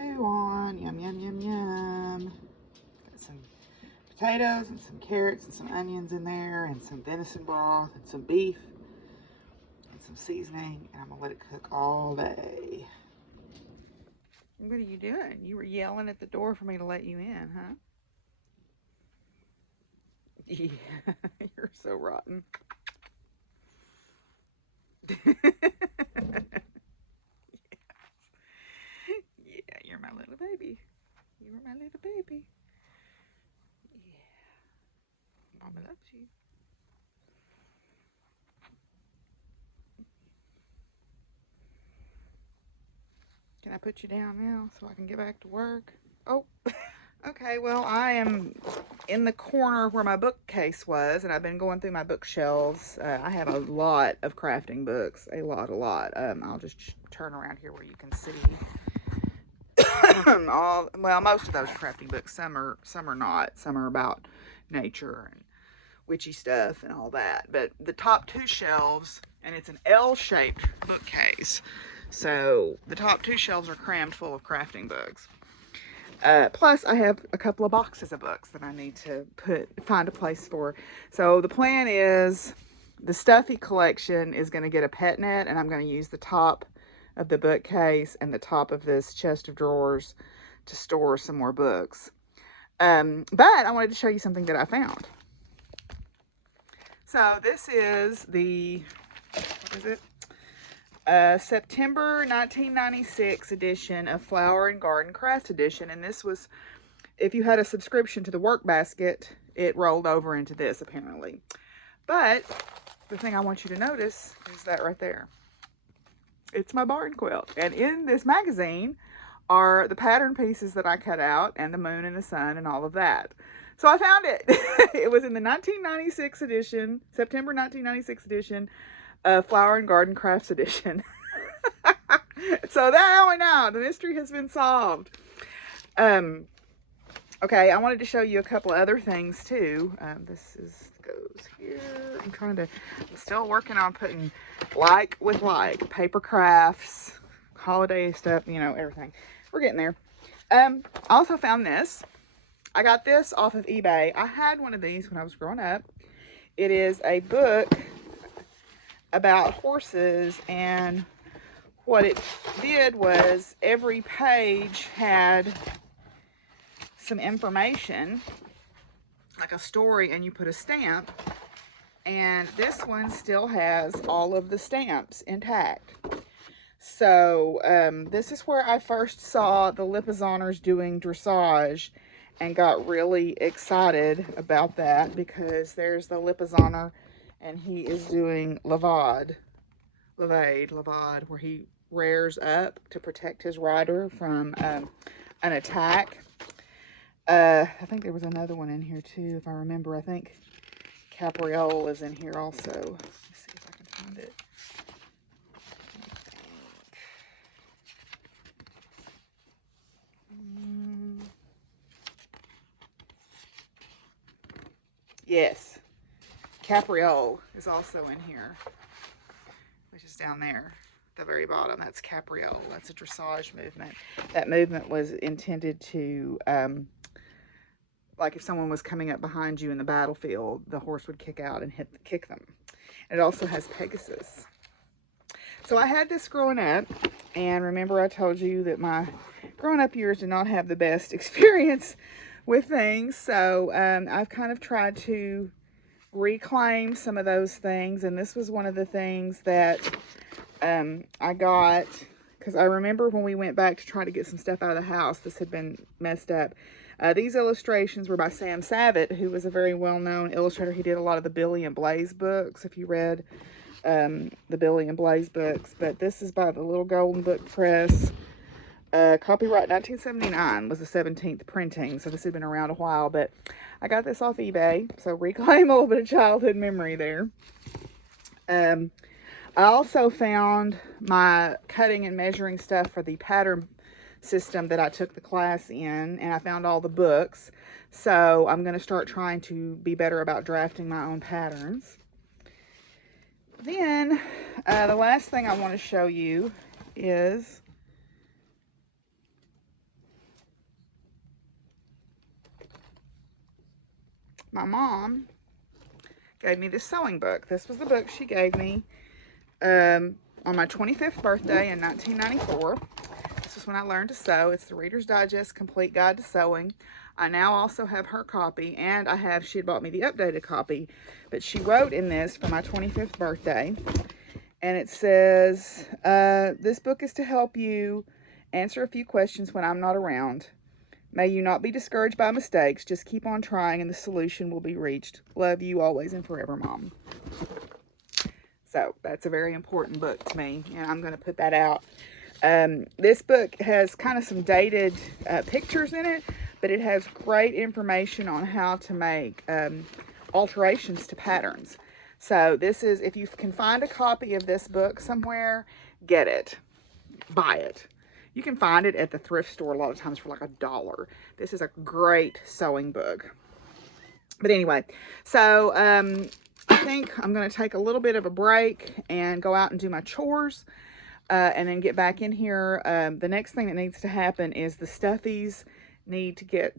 stew on. Yum, yum, yum, yum. Got some potatoes and some carrots and some onions in there and some venison broth and some beef and some seasoning. And I'm going to let it cook all day. What are you doing? You were yelling at the door for me to let you in, huh? Yeah, you're so rotten. Yes. Yeah, you're my little baby. You were my little baby. Yeah. Mama loves you. Can I put you down now so I can get back to work? Oh, okay. Well, I am in the corner where my bookcase was, and I've been going through my bookshelves. I have a lot of crafting books. A lot. I'll just turn around here where you can see. Most of those crafting books. Some are not. Some are about nature and witchy stuff and all that. But the top two shelves, and it's an L-shaped bookcase, so the top two shelves are crammed full of crafting books. Plus, I have a couple of boxes of books that I need to find a place for. So the plan is the Stuffy collection is going to get a pet net, and I'm going to use the top of the bookcase and the top of this chest of drawers to store some more books. But I wanted to show you something that I found. So this is the, what is it? September 1996 edition of Flower and Garden Crafts Edition. And this was, if you had a subscription to the Work Basket, it rolled over into this apparently. But the thing I want you to notice is that right there. It's my barn quilt. And in this magazine are the pattern pieces that I cut out and the moon and the sun and all of that. So I found it. It was in the 1996 edition, September 1996 edition of Flower and Garden Crafts Edition. So now we know the mystery has been solved. Okay, I wanted to show you a couple of other things too. Goes here. I'm still working on putting like with like, paper crafts, holiday stuff, everything. We're getting there. I also found this. I got this off of eBay. I had one of these when I was growing up. It is a book about horses, and what it did was every page had some information, like a story, and you put a stamp. And this one still has all of the stamps intact. So this is where I first saw the Lipizzaners doing dressage and got really excited about that, because there's the Lipizzaner and he is doing levade, where he rears up to protect his rider from an attack. I think there was another one in here too, if I remember. I think Capriole is in here also. Let's see if I can find it. Yes, Capriole is also in here, which is down there at the very bottom. That's Capriole. That's a dressage movement. That movement was intended to, like if someone was coming up behind you in the battlefield, the horse would kick out and kick them. It also has Pegasus. So I had this growing up, and remember I told you that my growing up years did not have the best experience with things. So I've kind of tried to reclaim some of those things, and this was one of the things that I got, because I remember when we went back to try to get some stuff out of the house, this had been messed up. These illustrations were by Sam Savitt, who was a very well-known illustrator. He did a lot of the Billy and Blaze books, if you read the Billy and Blaze books. But this is by the Little Golden Book Press. Copyright 1979 was the 17th printing, so this had been around a while, but I got this off eBay, so reclaim a little bit of childhood memory there. I also found my cutting and measuring stuff for the pattern system that I took the class in, and I found all the books, so I'm going to start trying to be better about drafting my own patterns. Then, the last thing I want to show you is my mom gave me this sewing book. This was the book she gave me on my 25th birthday in 1994. This is when I learned to sew. It's the Reader's Digest Complete Guide to Sewing. I now also have her copy, and she had bought me the updated copy, but she wrote in this for my 25th birthday, and it says, this book is to help you answer a few questions when I'm not around. May you not be discouraged by mistakes. Just keep on trying and the solution will be reached. Love you always and forever, Mom. So that's a very important book to me, and I'm going to put that out. This book has kind of some dated pictures in it, but it has great information on how to make alterations to patterns. So this is, if you can find a copy of this book somewhere, get it. Buy it. You can find it at the thrift store a lot of times for like $1. This is a great sewing book. But anyway, so I think I'm going to take a little bit of a break and go out and do my chores and then get back in here. The next thing that needs to happen is the stuffies need to get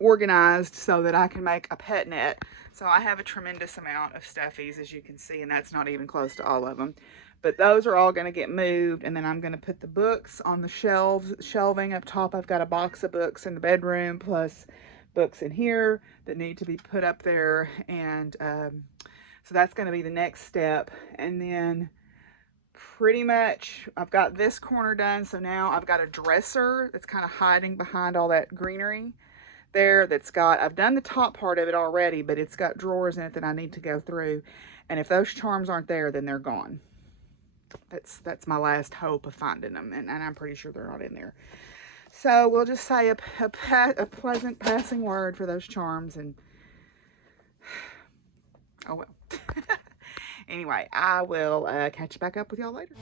organized so that I can make a pet net. So I have a tremendous amount of stuffies, as you can see, and that's not even close to all of them. But those are all going to get moved, and then I'm going to put the books on the shelving up top. I've got a box of books in the bedroom, plus books in here that need to be put up there. And so that's going to be the next step. And then pretty much I've got this corner done. So now I've got a dresser that's kind of hiding behind all that greenery there. I've done the top part of it already, but it's got drawers in it that I need to go through. And if those charms aren't there, then they're gone. That's my last hope of finding them, and I'm pretty sure they're not in there. So we'll just say a pleasant passing word for those charms, and oh well. Anyway, I will catch back up with y'all later.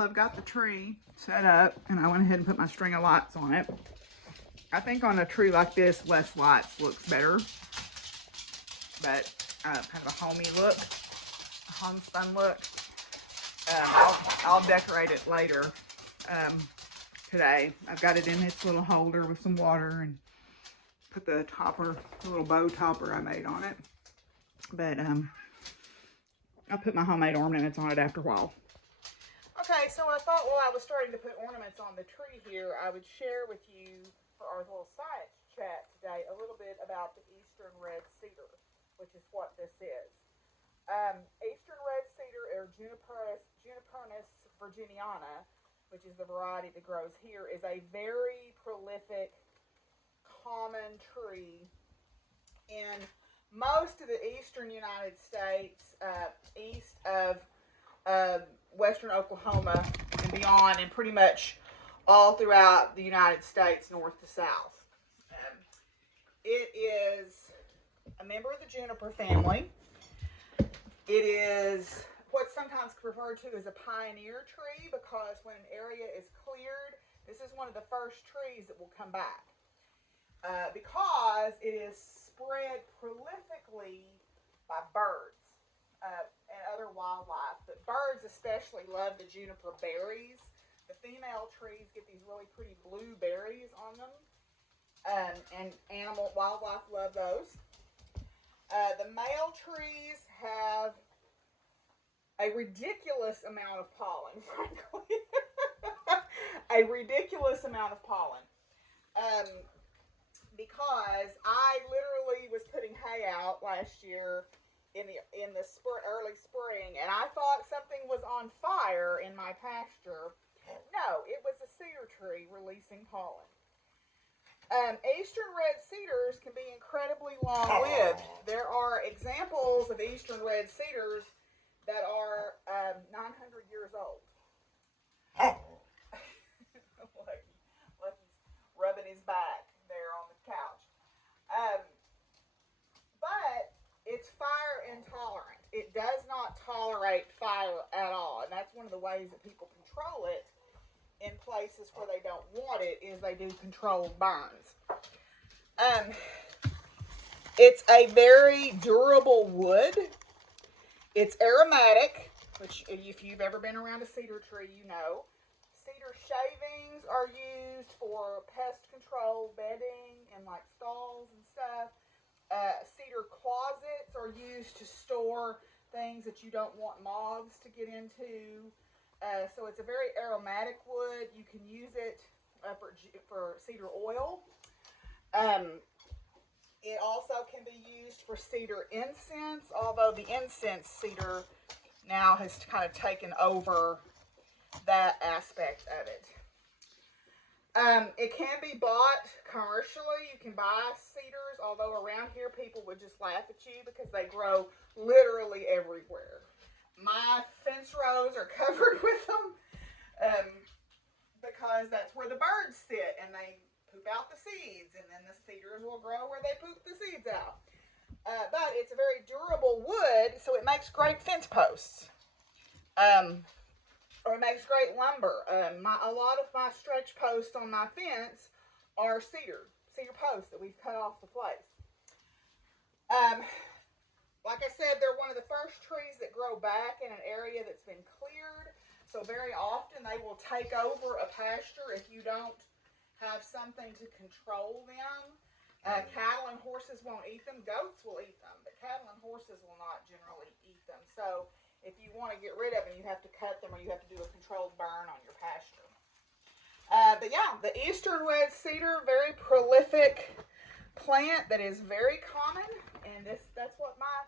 I've got the tree set up, and I went ahead and put my string of lights on it. I think on a tree like this, less lights looks better, but kind of a homey look, a homespun look. I'll decorate it later today. I've got it in its little holder with some water and put the topper, the little bow topper I made on it. But I'll put my homemade ornaments on it after a while. Okay, so I thought while I was starting to put ornaments on the tree here, I would share with you for our little science chat today a little bit about the Eastern Red Cedar, which is what this is. Eastern Red Cedar, or Juniperus virginiana, which is the variety that grows here, is a very prolific, common tree in most of the eastern United States, east of western Oklahoma and beyond, and pretty much all throughout the United States, north to south. It is a member of the juniper family. It is what's sometimes referred to as a pioneer tree, because when an area is cleared, this is one of the first trees that will come back, because it is spread prolifically by birds and other wildlife. But birds especially love the juniper berries. The female trees get these really pretty blue berries on them, and wildlife love those. The male trees have a ridiculous amount of pollen, frankly. a ridiculous amount of pollen. Because I literally was putting hay out last year in the early spring, and I thought something was on fire in my pasture. No, it was a cedar tree releasing pollen. Eastern red cedars can be incredibly long-lived. There are examples of eastern red cedars that are 900 years old. Lucky's rubbing his back there on the couch. But it's fire intolerant. It does not tolerate fire at all. And that's one of the ways that people control it in places where they don't want it, is they do controlled burns. It's a very durable wood. It's aromatic, which if you've ever been around a cedar tree, you know. Cedar shavings are used for pest control, bedding, and like stalls and stuff. Cedar closets are used to store things that you don't want moths to get into. So it's a very aromatic wood. You can use it for cedar oil. It also can be used for cedar incense, although the incense cedar now has kind of taken over that aspect of it. It can be bought commercially. You can buy cedars, although around here people would just laugh at you because they grow literally everywhere. My fence rows are covered with them because that's where the birds sit and they poop out the seeds, and then the cedars will grow where they poop the seeds out. But it's a very durable wood, so it makes great fence posts. Or it makes great lumber. A lot of my stretch posts on my fence are cedar posts that we've cut off the place. Like I said, they're one of the first trees that grow back in an area that's been cleared. So very often they will take over a pasture if you don't have something to control them. Cattle and horses won't eat them. Goats will eat them, but cattle and horses will not generally eat them. So if you want to get rid of them, you have to cut them or you have to do a controlled burn on your pasture. But yeah, the eastern red cedar, very prolific plant that is very common, and that's what my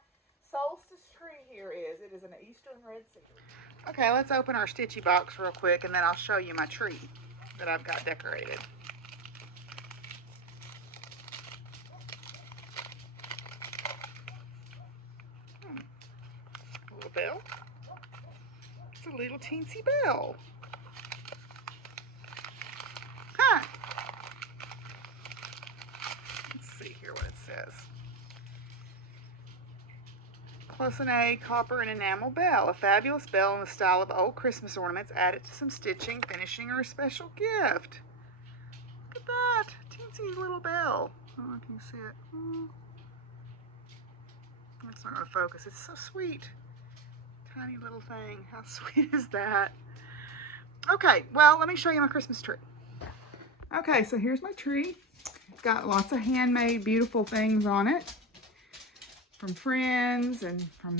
solstice tree here is. It is an eastern red cedar. Okay, let's open our stitchy box real quick, and then I'll show you my tree that I've got decorated. A little bell. It's a little teensy bell. Huh. Let's see here what it says. Cloisonné copper and enamel bell. A fabulous bell in the style of old Christmas ornaments. Add it to some stitching, finishing, or a special gift. Look at that. Teensy little bell. Oh, can you see it? That's not going to focus. It's so sweet. Tiny little thing. How sweet is that? Okay, well, let me show you my Christmas tree. Okay, so here's my tree. It's got lots of handmade, beautiful things on it from friends and from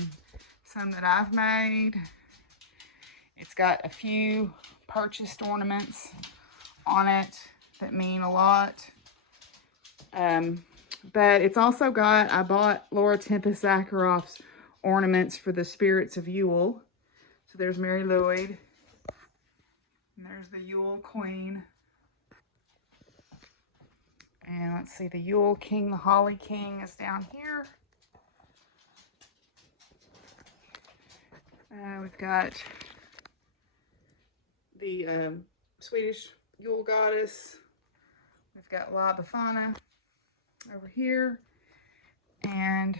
some that I've made. It's got a few purchased ornaments on it that mean a lot. But it's also got, I bought Laura Tempest Zakharoff's ornaments for the spirits of Yule. So there's Mary Lloyd. And there's the Yule Queen. And let's see, the Yule King, the Holly King is down here. We've got the Swedish Yule Goddess. We've got La Befana over here. And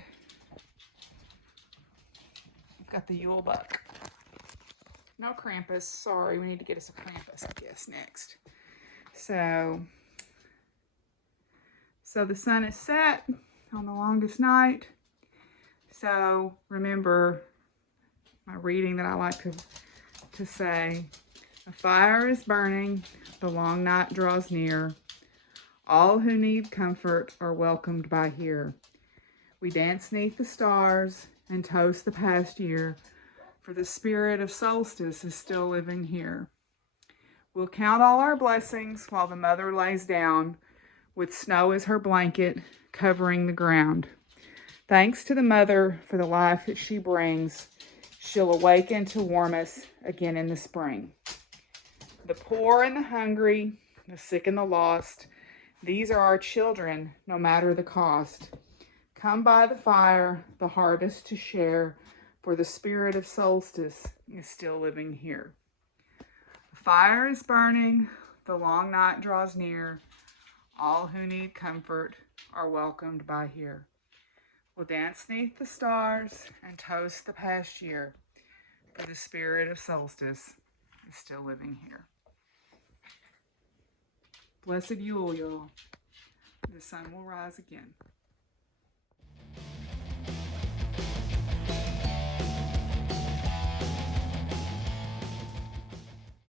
we've got the Yule Buck. No Krampus. Sorry, we need to get us a Krampus, I guess, next. So the sun is set on the longest night. So remember my reading that I like to say. A fire is burning, the long night draws near. All who need comfort are welcomed by here. We dance 'neath the stars and toast the past year, for the spirit of solstice is still living here. We'll count all our blessings while the mother lays down with snow as her blanket covering the ground. Thanks to the mother for the life that she brings. She'll awaken to warm us again in the spring. The poor and the hungry, the sick and the lost, these are our children, no matter the cost. Come by the fire, the harvest to share, for the spirit of solstice is still living here. The fire is burning, the long night draws near. All who need comfort are welcomed by here. We'll dance 'neath the stars and toast the past year, for the spirit of solstice is still living here. Blessed Yule, y'all. The sun will rise again.